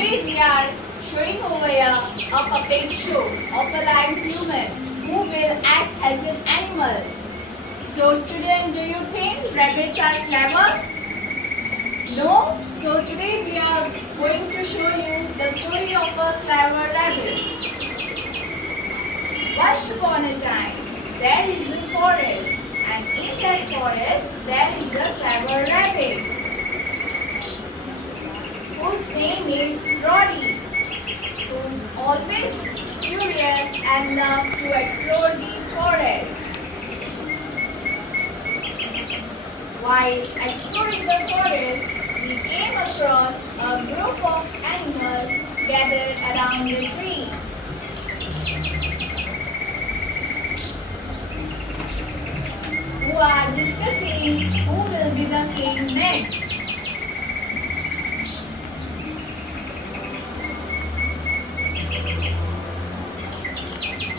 Today we are showing over here a puppet show of a live human who will act as an animal. So students, do you think rabbits are clever? No? So today we are going to show you the story of a clever rabbit. Once upon a time, there is a forest, and in that forest there is a clever rabbit whose name is Roddy, who's always curious and loves to explore the forest. While exploring the forest, we came across a group of animals gathered around the tree. Who are discussing who will be the king next.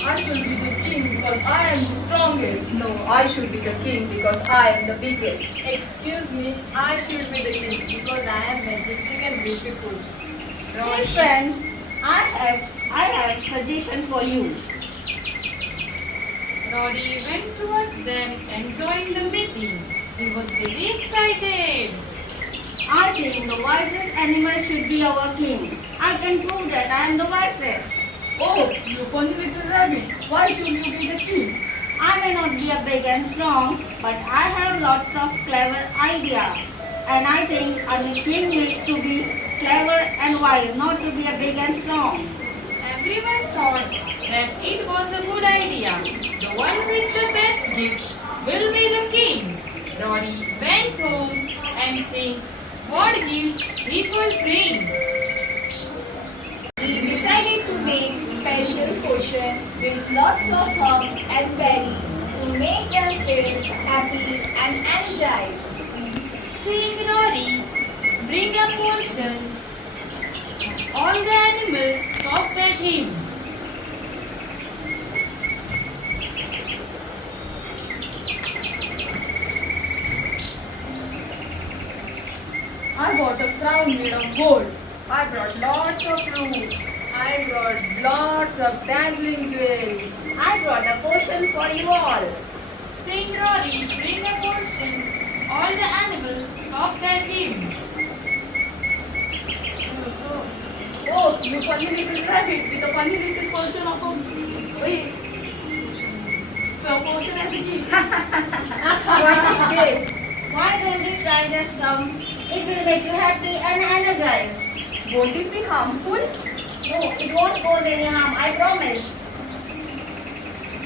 I should be the king because I am the strongest. No, I should be the king because I am the biggest. Excuse me, I should be the king because I am majestic and beautiful. Hey friends, I have suggestion for you. Roddy went towards them and joined the meeting. He was very excited. I think the wisest animal should be our king. I can prove that I am the wisest. Oh, you funny little rabbit. Why should you be the king? I may not be a big and strong, but I have lots of clever ideas. And I think a king needs to be clever and wise, not to be a big and strong. Everyone thought that it was a good idea. The one with the best gift will be the king. Roddy went home and think what gift he could bring. He decided to make special potion with lots of herbs and berries to make them feel happy and energized. Seeing Roddy bring a portion, all the animals scoffed at him. I bought a crown made of gold. I brought lots of fruits. I brought lots of dazzling jewels. I brought a potion for you all. Seeing Roddy bring a portion, all the animals scoffed at him. Oh, you funny little rabbit with a funny little portion of a portion as a gift. What is this? Why don't you try this some? It will make you happy and energized. Won't it be harmful? No, it won't cause any harm, I promise.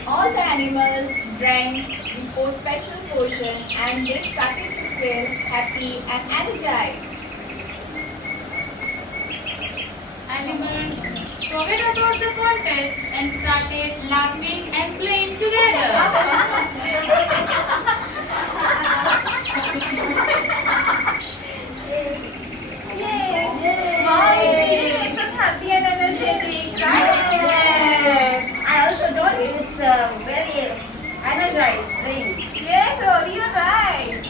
All the animals drank the special potion and they started to feel happy and energized. Animals forgot about the contest and started laughing and playing together. Wow, it really makes us happy and energetic, right? Yes. I also told you it's a very energized drink. Yes, Roddy, you're right.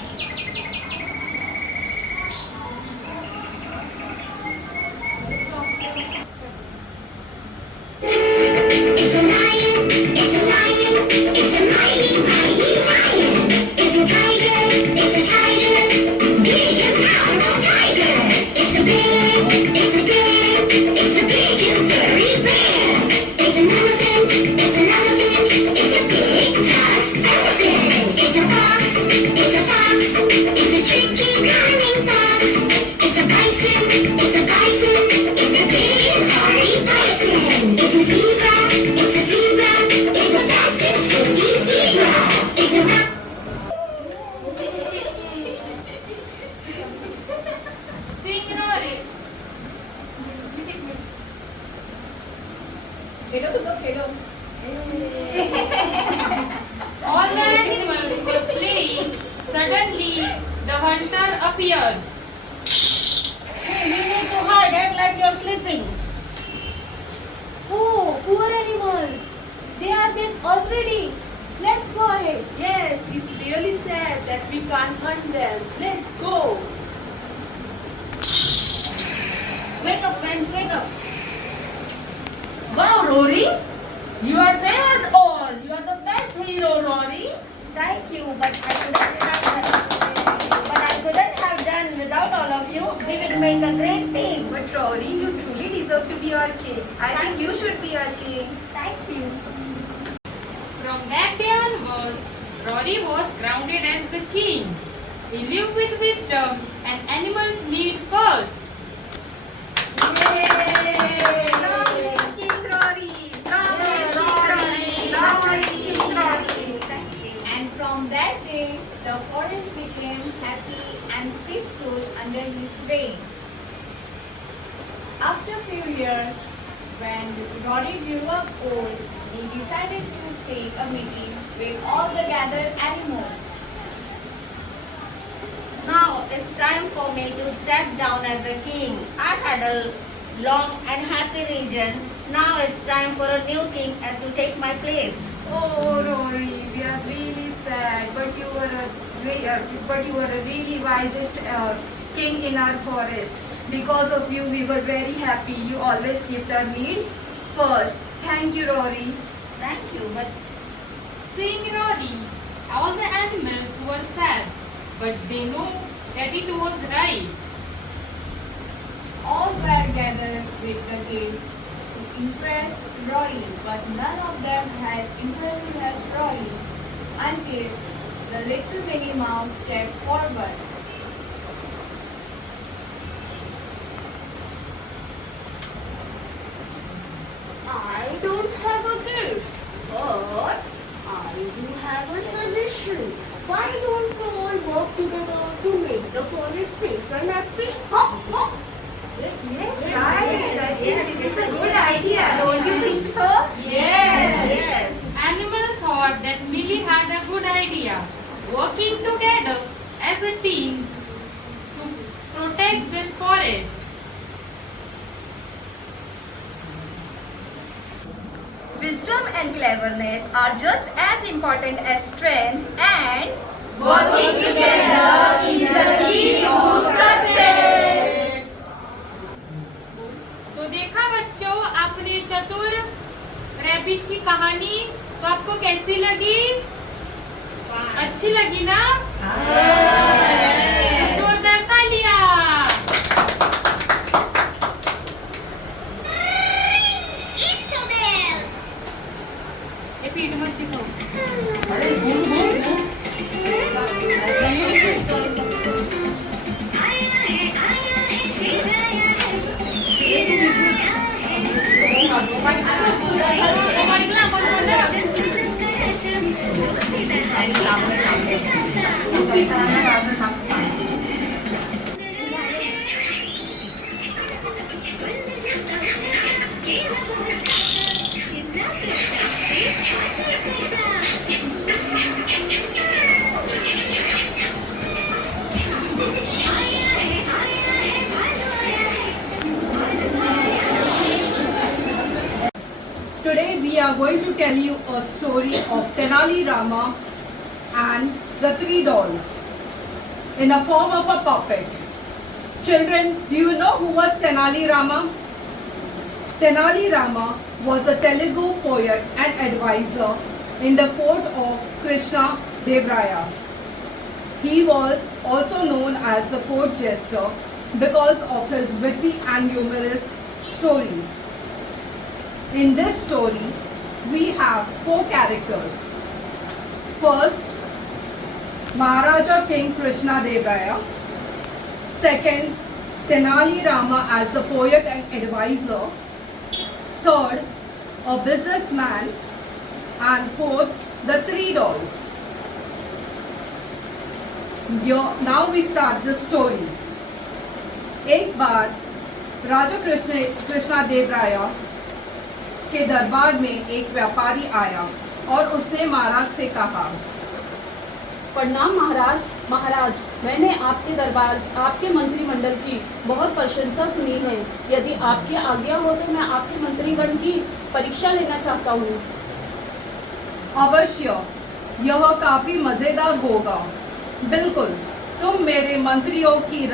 It's a lion, it's a lion, it's a mighty, mighty lion. It's a tiger, big and powerful tiger. It's a bear, it's a bear, it's a big and furry bear. It's an elephant, it's an elephant, it's a big tusked elephant. It's a fox, it's a fox, it's a tricky cunning fox. It's a bison, it's a bison, it's the big and hairy bison. It's a zebra, it's a zebra, it's the fastest sturdy zebra. It's a Seeing Roddy, खेलो तुम लोग खेलो. all the animals were playing. Suddenly, the hunter appears. Hey, we need to hide, act like you're sleeping. Oh, poor animals. They are dead already. Let's go ahead. Yes, it's really sad that we can't hunt them. Let's go. Wake up, friends, wake up. Wow, Rory, you are same as all. You are the best hero, Rory. Thank you, but I couldn't have done without all of you. We will make a great team. But Rory, you truly deserve to be our king. I think you should be our king. Thank you. From that day onwards, Rory was crowned as the king. He lived with wisdom and animals' need first. Long live King Rory! Long live King Rory! Long live King Rory! And from that day, the forest became happy and peaceful under his reign. After a few years, when Rory grew up old, he decided to take a meeting with all the gathered animals. Now it's time for me to step down as the king. I had a long and happy reign. Now it's time for a new king and to take my place. Oh, Rory, we are really sad, but you were a really wisest king in our forest. Because of you, we were very happy. You always kept our need first. Thank you, Rory. Thank you, but Seeing Rory, all the animals were sad, but they know that it was right. All were gathered with the king to impress Rory, but none of them as impressive as Rory until the little Minnie Mouse stepped forward. I don't have a gift, but I do have a suggestion. Why don't we all work together to make the forest safe and happy? Hop, hop. Yes, right. I think this is a good idea. Don't you think so? yes. Animal thought that Millie had a good idea, working together as a team to protect the forest. Wisdom and cleverness are just as important as strength, and working together is the key to success. तो देखा बच्चों, आपने चतुर rabbit की कहानी, तो आपको कैसी लगी? अच्छी लगी ना? जोरदार तालियां। ये पीठ मत दिखाओ। अरे घूम घूम घूम। Today we are going to tell you a story of Tenali Rama and the three dolls in the form of a puppet. Children, do you know who was Tenali Rama? Tenali Rama was a Telugu poet and advisor in the court of Krishna Dev Raya. He was also known as the court jester because of his witty and humorous stories. In this story, we have four characters. First, Maharaja King Krishna Dev Raya. Second, Tenali Rama as the poet and advisor. Third, a businessman. And fourth, the three dolls. Now we start the story. एक बार राजा कृष्णा देव राया के दरबार में एक व्यापारी आया और उसने महाराज से कहा, प्रणाम महाराज। महाराज, मैंने आपके दरबार आपके मंत्रिमंडल की बहुत प्रशंसा सुनी है। यदि आपकी आज्ञा हो तो मैं आपके मंत्रीगण की परीक्षा लेना चाहता हूँ। अवश्य, यह काफी मजेदार होगा। बिल्कुल, तुम मेरे मंत्रियों की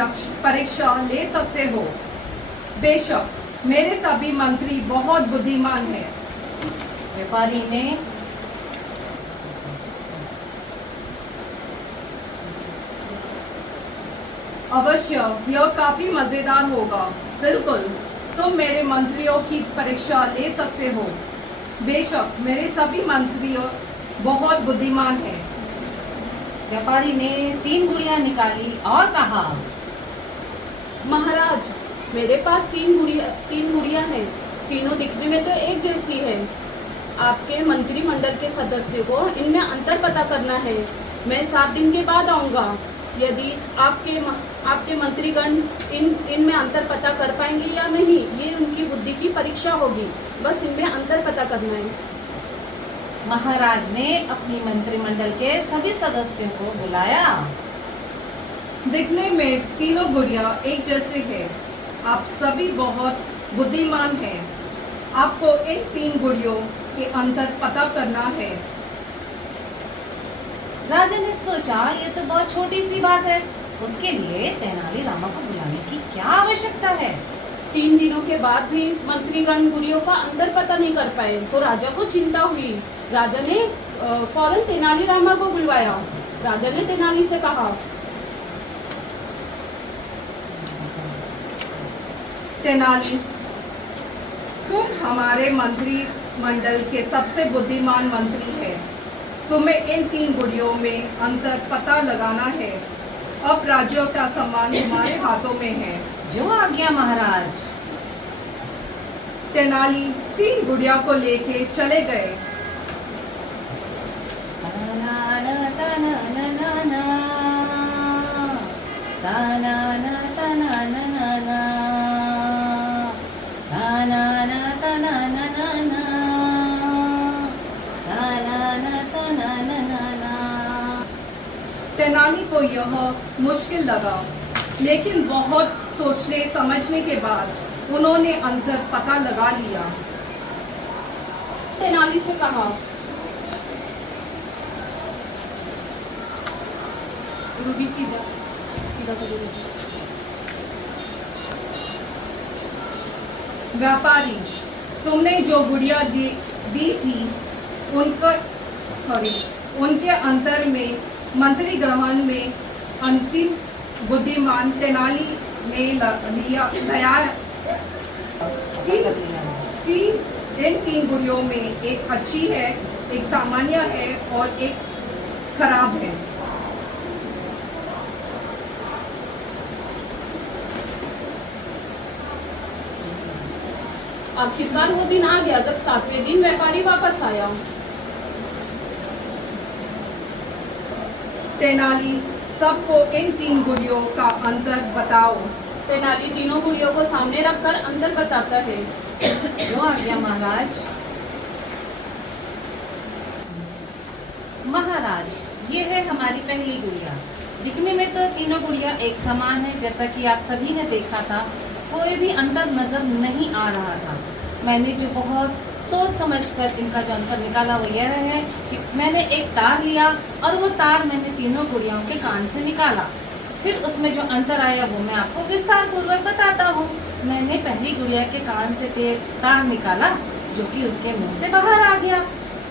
परीक्षा ले सकते हो। बेशक मेरे सभी मंत्री बहुत बुद्धिमान हैं। व्यापारी ने अवश्य, यह काफी मजेदार होगा। बिल्कुल, तुम मेरे मंत्रियों की परीक्षा ले सकते हो। बेशक मेरे सभी मंत्री बहुत बुद्धिमान हैं। व्यापारी ने 3 गुड़ियां निकाली और कहा, महाराज, मेरे पास तीन गुड़ियां हैं। तीनों दिखने में तो एक जैसी है। आपके मंत्रिमंडल के सदस्य को इनमें अंतर पता करना है। मैं 7 दिन के बाद आऊँगा। यदि आपके मंत्रीगण इनमें अंतर पता कर पाएंगे या नहीं, ये उनकी बुद्धि की परीक्षा होगी। बस इनमें अंतर पता करना है। महाराज ने अपनी मंत्रिमंडल के सभी सदस्यों को बुलाया। दिखने में तीनों गुड़िया एक जैसे हैं। आप सभी बहुत बुद्धिमान हैं। आपको इन 3 गुड़ियों के अंतर पता करना है। राजा ने सोचा, ये तो बहुत छोटी सी बात है, उसके लिए तेनालीरामा को बुलाने की क्या आवश्यकता है। 3 दिनों के बाद भी मंत्रीगण गुड़ियों का अंतर पता नहीं कर पाए तो राजा को चिंता हुई। राजा ने फौरन तेनालीरामा को बुलवाया। राजा ने तेनाली से कहा, तेनाली, तुम हमारे मंत्रिमंडल के सबसे बुद्धिमान मंत्री हैं। तुम्हें इन 3 गुड़ियों में अंतर पता लगाना है। अब राज्यों का सम्मान तुम्हारे हाथों में है। जो आज्ञा महाराज। तेनाली 3 गुड़िया को लेके चले गए। तेनाली को यह मुश्किल लगा, लेकिन बहुत सोचने समझने के बाद उन्होंने अंतर पता लगा लिया। तेनाली से कहा, रूबी सीधा करो। व्यापारी, तुमने जो गुड़िया दी थी उनके अंतर में मंत्री ग्रहण में अंतिम बुद्धिमान तेनाली ने लाया। इन 3 गुड़ियों में एक अच्छी है, एक सामान्य है और एक खराब है। आखिरकार वो दिन आ गया जब 7वें दिन व्यापारी वापस आया। तेनाली, सबको इन 3 गुड़ियों का अंतर बताओ। तेनाली तीनों गुड़ियों को सामने रखकर अंतर बताता है। जो आज्ञा महाराज। महाराज, ये है हमारी पहली गुड़िया। दिखने में तो तीनों गुड़िया एक समान है, जैसा कि आप सभी ने देखा था। कोई भी अंतर नजर नहीं आ रहा था। मैंने जो बहुत सोच समझकर इनका जो अंतर निकाला वो यह है कि मैंने एक तार लिया और वो तार मैंने तीनों गुड़ियाओं के कान से निकाला। फिर उसमें जो अंतर आया वो मैं आपको विस्तार पूर्वक बताता हूँ। मैंने पहली गुड़िया के कान से तार निकाला, जो कि उसके मुंह से बाहर आ गया।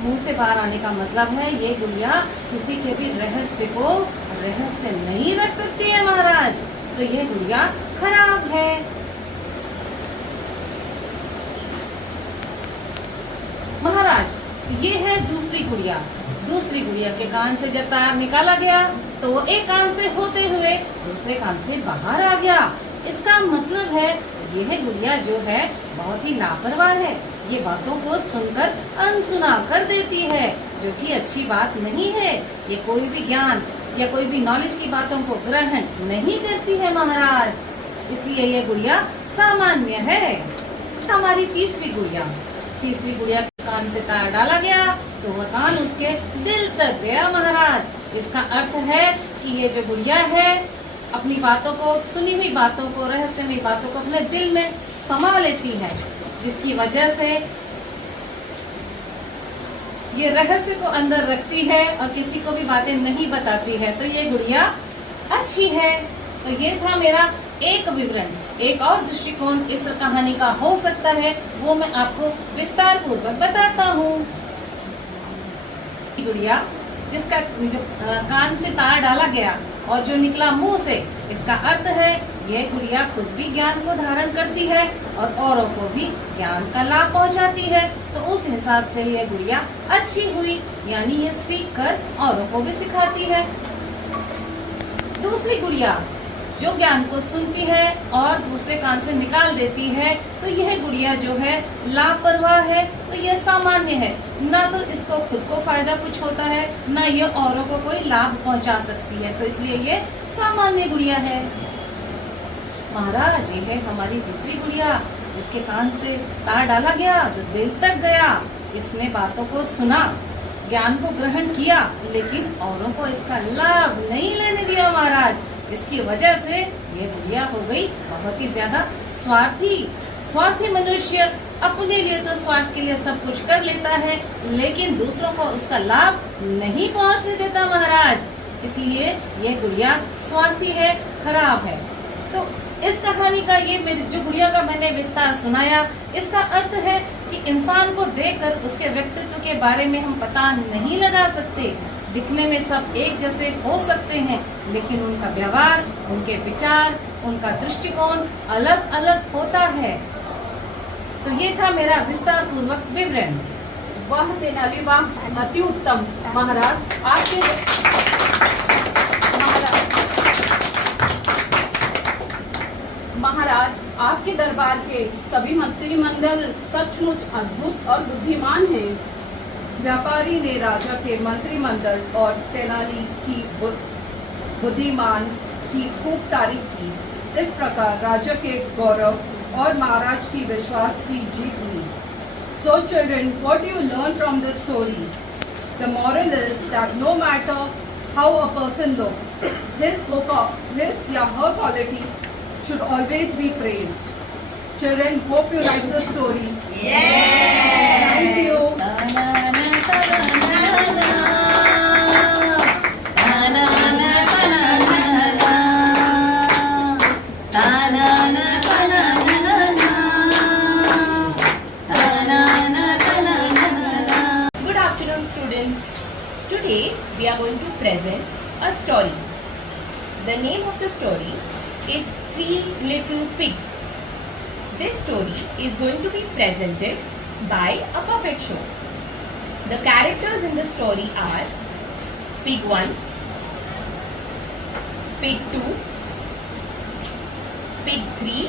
मुंह से बाहर आने का मतलब है ये गुड़िया किसी के भी रहस्य को रहस्य नहीं रख सकती है महाराज। तो ये गुड़िया खराब है। महाराज, ये है दूसरी गुड़िया। दूसरी गुड़िया के कान से जब तार निकाला गया तो वो एक कान से होते हुए दूसरे कान से बाहर आ गया। इसका मतलब है यह गुड़िया जो है बहुत ही लापरवाह है। ये बातों को सुनकर अनसुना कर देती है, जो कि अच्छी बात नहीं है। ये कोई भी ज्ञान या कोई भी नॉलेज की बातों को ग्रहण नहीं करती है महाराज, इसलिए ये गुड़िया सामान्य है। हमारी तीसरी गुड़िया के कान से तार डाला गया तो वह कान उसके दिल तक गया महाराज। इसका अर्थ है कि ये जो गुड़िया है अपनी बातों को, सुनी हुई बातों को, रहस्यमयी बातों को अपने दिल में समा लेती है, जिसकी वजह से ये रहस्य को अंदर रखती है और किसी को भी बातें नहीं बताती है। तो ये गुड़िया अच्छी है। तो ये था मेरा एक विवरण। एक और दृष्टिकोण इस कहानी का हो सकता है, वो मैं आपको विस्तार पूर्वक बताता हूँ। गुड़िया जिसका जो कान से तार डाला गया और जो निकला मुंह से, इसका अर्थ है ये गुड़िया खुद भी ज्ञान को धारण करती है और औरों को भी ज्ञान का लाभ पहुंचाती है। तो उस हिसाब से ये गुड़िया अच्छी हुई, यानी ये सीख कर औरों को भी सिखाती है। दूसरी गुड़िया जो ज्ञान को सुनती है और दूसरे कान से निकाल देती है, तो यह गुड़िया जो है लापरवाह है। तो यह सामान्य है, ना तो इसको खुद को फायदा कुछ होता है, ना ये औरों को कोई लाभ पहुंचा सकती है, तो इसलिए ये सामान्य गुड़िया है। महाराज, ये है हमारी तीसरी गुड़िया, इसके कान से तार डाला गया तो दिल तक गया। इसने बातों को सुना, ज्ञान को ग्रहण किया, लेकिन औरों को इसका लाभ नहीं लेने दिया महाराज। इसकी वजह से ये गुड़िया हो गई बहुत ही ज्यादा स्वार्थी मनुष्य। अपने लिए तो स्वार्थ के लिए सब कुछ कर लेता है, लेकिन दूसरों को उसका लाभ नहीं पहुंचने देता महाराज। इसलिए ये गुड़िया स्वार्थी है, खराब है। तो इस कहानी का ये मेरी जो गुड़िया का मैंने विस्तार सुनाया, इसका अर्थ है कि इंसान को देखकर उसके व्यक्तित्व के बारे में हम पता नहीं लगा सकते। दिखने में सब एक जैसे हो सकते हैं, लेकिन उनका व्यवहार, उनके विचार, उनका दृष्टिकोण अलग अलग होता है। तो ये था मेरा विस्तार पूर्वक विवरण। वाह तेनालीराम, अति उत्तम। महाराज आपके दरबार के सभी मंत्रिमंडल सचमुच अद्भुत और बुद्धिमान हैं। व्यापारी ने राजा के मंत्रिमंडल और तेनाली की बुद्धिमान की खूब तारीफ की। इस प्रकार राजा के गौरव और महाराज की विश्वास की जीत हुई। So children, what do you learn from this story? The moral is that no matter how a person looks, his या her quality should always be praised. Children, hope you like the story. Yeah. Thank you. Good afternoon, students. Today we are going to present a story. The name of the story is Three Little Pigs. This story is going to be presented by a puppet show. The characters in the story are Pig 1, Pig 2, Pig 3,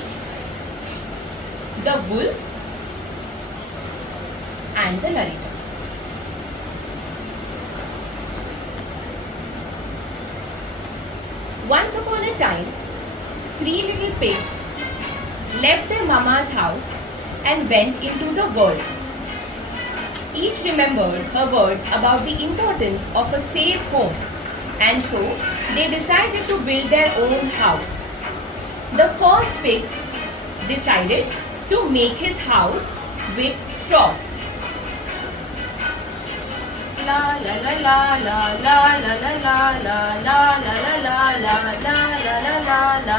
the wolf, and the narrator. Once upon a time, three little pigs left their mama's house and went into the world. Each remembered her words about the importance of a safe home, and so they decided to build their own house. The first pig decided to make his house with straws. La la la la la la la la la la la la la la la la la la la.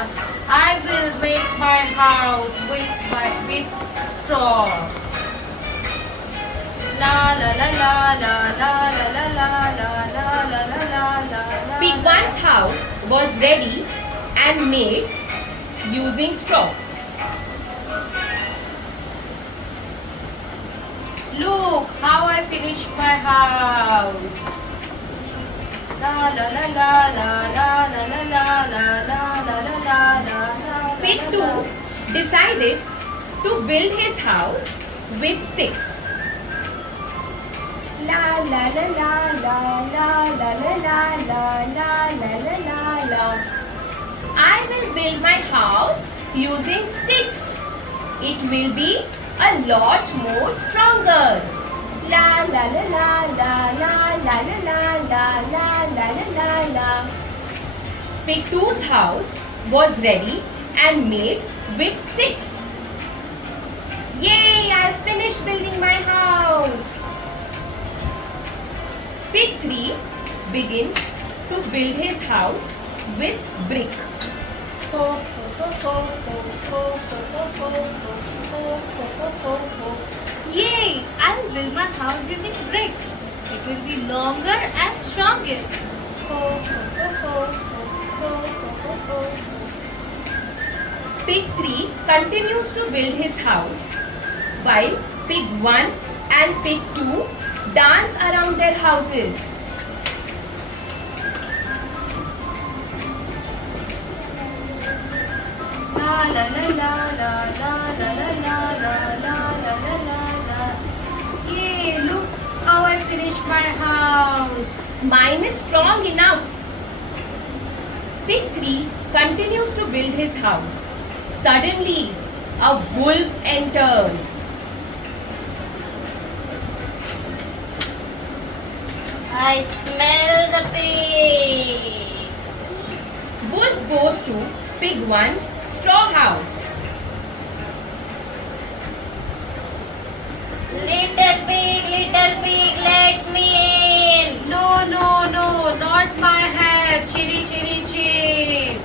I will make my house with straw. La la la la la la la la la la la la la la. Pig 1's house was ready and made using straw. Look how I finished my house. La la la la la la la la la la la la la la. Pig 2 decided to build his house with sticks. La la la la la la la la la la la la la la. I will build my house using sticks. It will be a lot more stronger. La la la la la la la la la la la la la la. Pig 2's house was ready and made with sticks. Yay! I finished building my house. Pig 3 begins to build his house with brick. Yay! I will build my house using bricks. It will be longer and strongest. Pig 3 continues to build his house, while Pig 1 and Pig 2 dance around their houses. La la la la la la la la la la la la la la la. Yay! Look how I finished my house. Mine is strong enough. Pig 3 continues to build his house. Suddenly, a wolf enters. I smell the pig. Wolf goes to Pig 1's straw house. Little pig, let me in. No, no, no, not my hair. Chiri, chiri, chiri.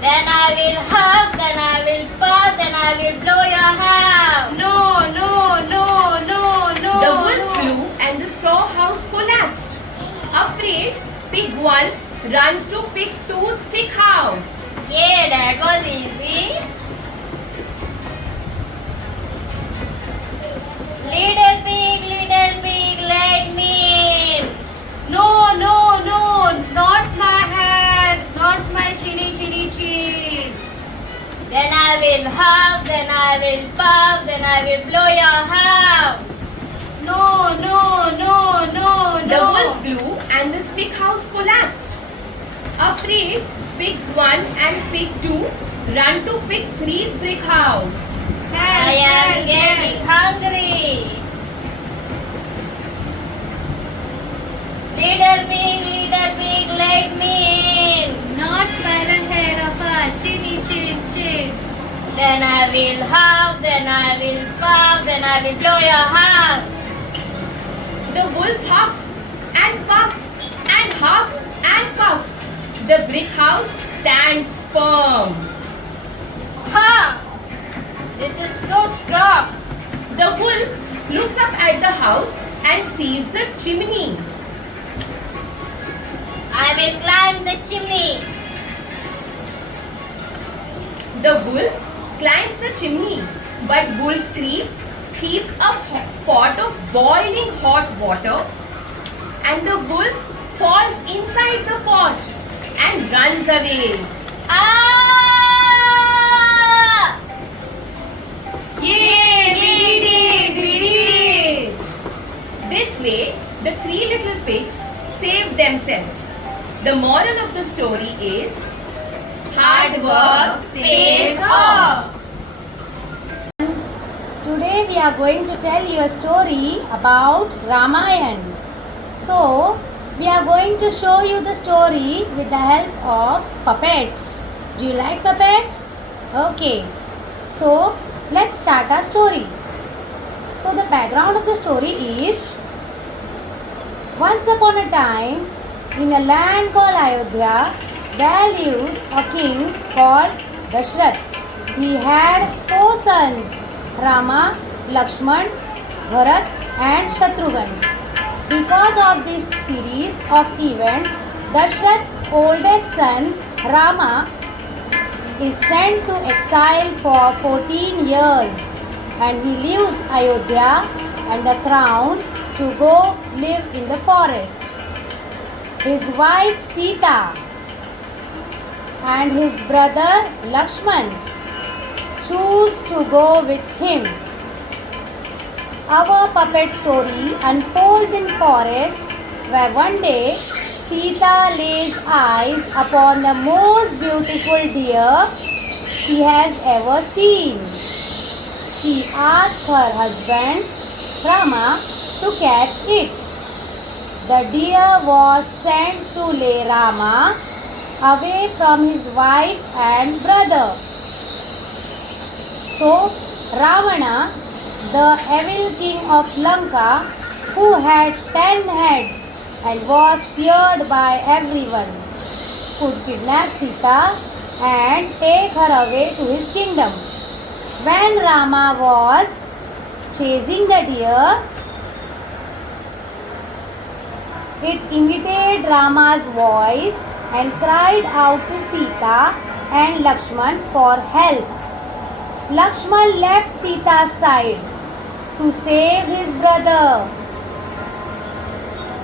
Then I will huff, then I will puff, then I will blow your house. No, no, no, no, no. The wolf no. flew and the straw house collapsed. Afraid, Pig 1 runs to Pig 2's stick house. Yeah, that was easy. Little pig, let me in. No, no, no, not my hair. Not my chiri, chiri, chiri. Then I will huff, then I will puff, then I will blow your house. No, no, no, no, The no. wolf blew and the stick house collapsed. Afraid, Pigs 1 and Pig 2 run to Pig 3's brick house. I am getting hungry. Little pig, let me in. Not by the hair of a chinny chin chin. Then I will huff, then I will puff, then I will blow your house. The wolf huffs and puffs and huffs and puffs. The brick house stands firm. Ha! This is so strong. The wolf looks up at the house and sees the chimney. I will climb the chimney. The wolf climbs the chimney, but Wolf 3 keeps a pot of boiling hot water, and the wolf falls inside the pot and runs away. Ah! Yay, we did it. This way, the 3 little pigs saved themselves. The moral of the story is hard work pays off. Today we are going to tell you a story about Ramayana. So, we are going to show you the story with the help of puppets. Do you like puppets? Okay. So, let's start our story. So, the background of the story is once upon a time in a land called Ayodhya, there lived a king called Dashrath. He had 4 sons, Rama, Lakshman, Bharat and Shatrughan. Because of this series of events, Dashrath's oldest son, Rama, is sent to exile for 14 years and he leaves Ayodhya and the crown to go live in the forest. His wife Sita and his brother Lakshman choose to go with him. Our puppet story unfolds in forest where one day Sita lays eyes upon the most beautiful deer she has ever seen. She asks her husband Rama to catch it. The deer was sent to lay Rama away from his wife and brother. So Ravana, the evil king of Lanka, who had 10 heads and was feared by everyone, could kidnap Sita and take her away to his kingdom. When Rama was chasing the deer, it imitated Rama's voice and cried out to Sita and Lakshman for help. Lakshman left Sita's side to save his brother.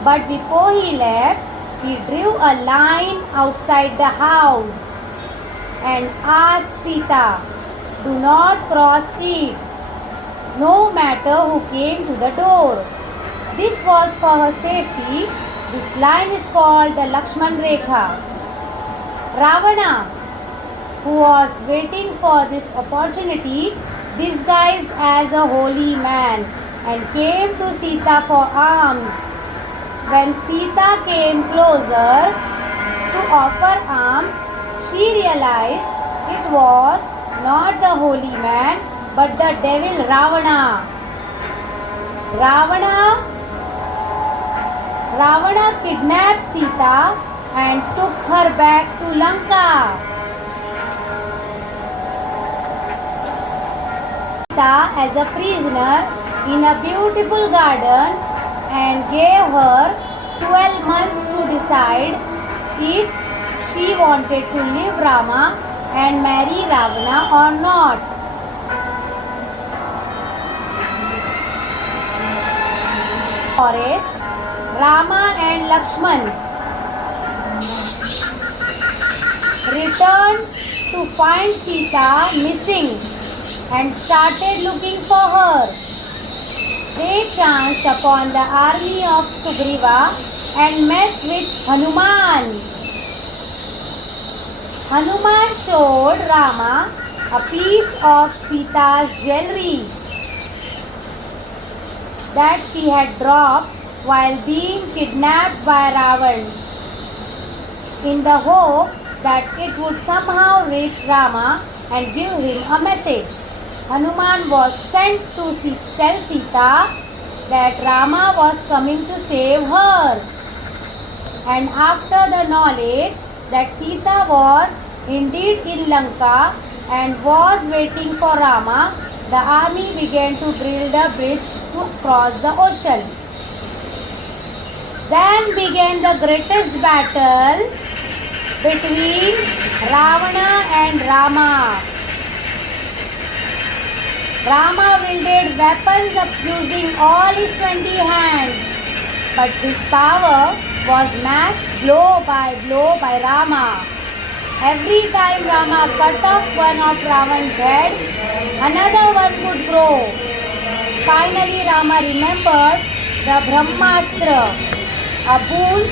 But before he left, he drew a line outside the house and asked Sita, "Do not cross it, no matter who came to the door." This was for her safety. This line is called the Lakshman Rekha. Ravana, who was waiting for this opportunity, disguised as a holy man and came to Sita for alms. When Sita came closer to offer alms, she realized it was not the holy man but the devil Ravana. Ravana kidnapped Sita and took her back to Lanka. Sita as a prisoner in a beautiful garden and gave her 12 months to decide if she wanted to leave Rama and marry Ravana or not. Forest, Rama and Lakshman returned to find Sita missing and started looking for her. They chanced upon the army of Sugriva and met with Hanuman. Hanuman showed Rama a piece of Sita's jewelry that she had dropped while being kidnapped by Ravan, in the hope that it would somehow reach Rama and give him a message. Hanuman was sent to tell Sita that Rama was coming to save her. And after the knowledge that Sita was indeed in Lanka and was waiting for Rama, the army began to build a bridge to cross the ocean. Then began the greatest battle between Ravana and Rama. Rama wielded weapons using all his 20 hands, but his power was matched blow by Rama. Every time Rama cut off one of Ravan's head, another one would grow. Finally, Rama remembered the Brahmastra, a boon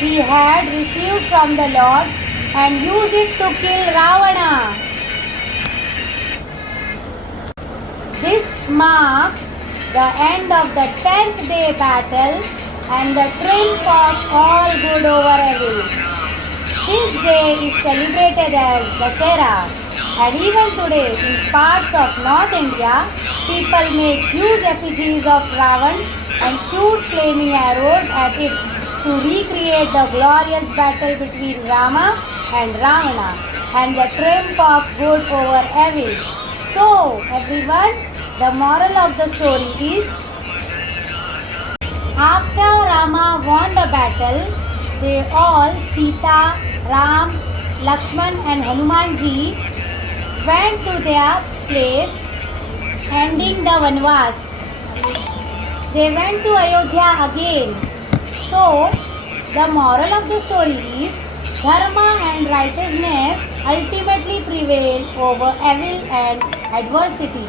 he had received from the Lord, and used it to kill Ravana. This marked the end of the 10th day battle and the triumph of all good over evil. This day is celebrated as Dussehra, and even today in parts of North India, people make huge effigies of Ravan and shoot flaming arrows at it to recreate the glorious battle between Rama and Ravana and the triumph of good over evil. So, everyone, the moral of the story is, after Rama won the battle, they all, Sita, Ram, Lakshman and Hanumanji, went to their place, ending the Vanvas. They went to Ayodhya again. So, the moral of the story is, Dharma and righteousness ultimately prevail over evil and adversity.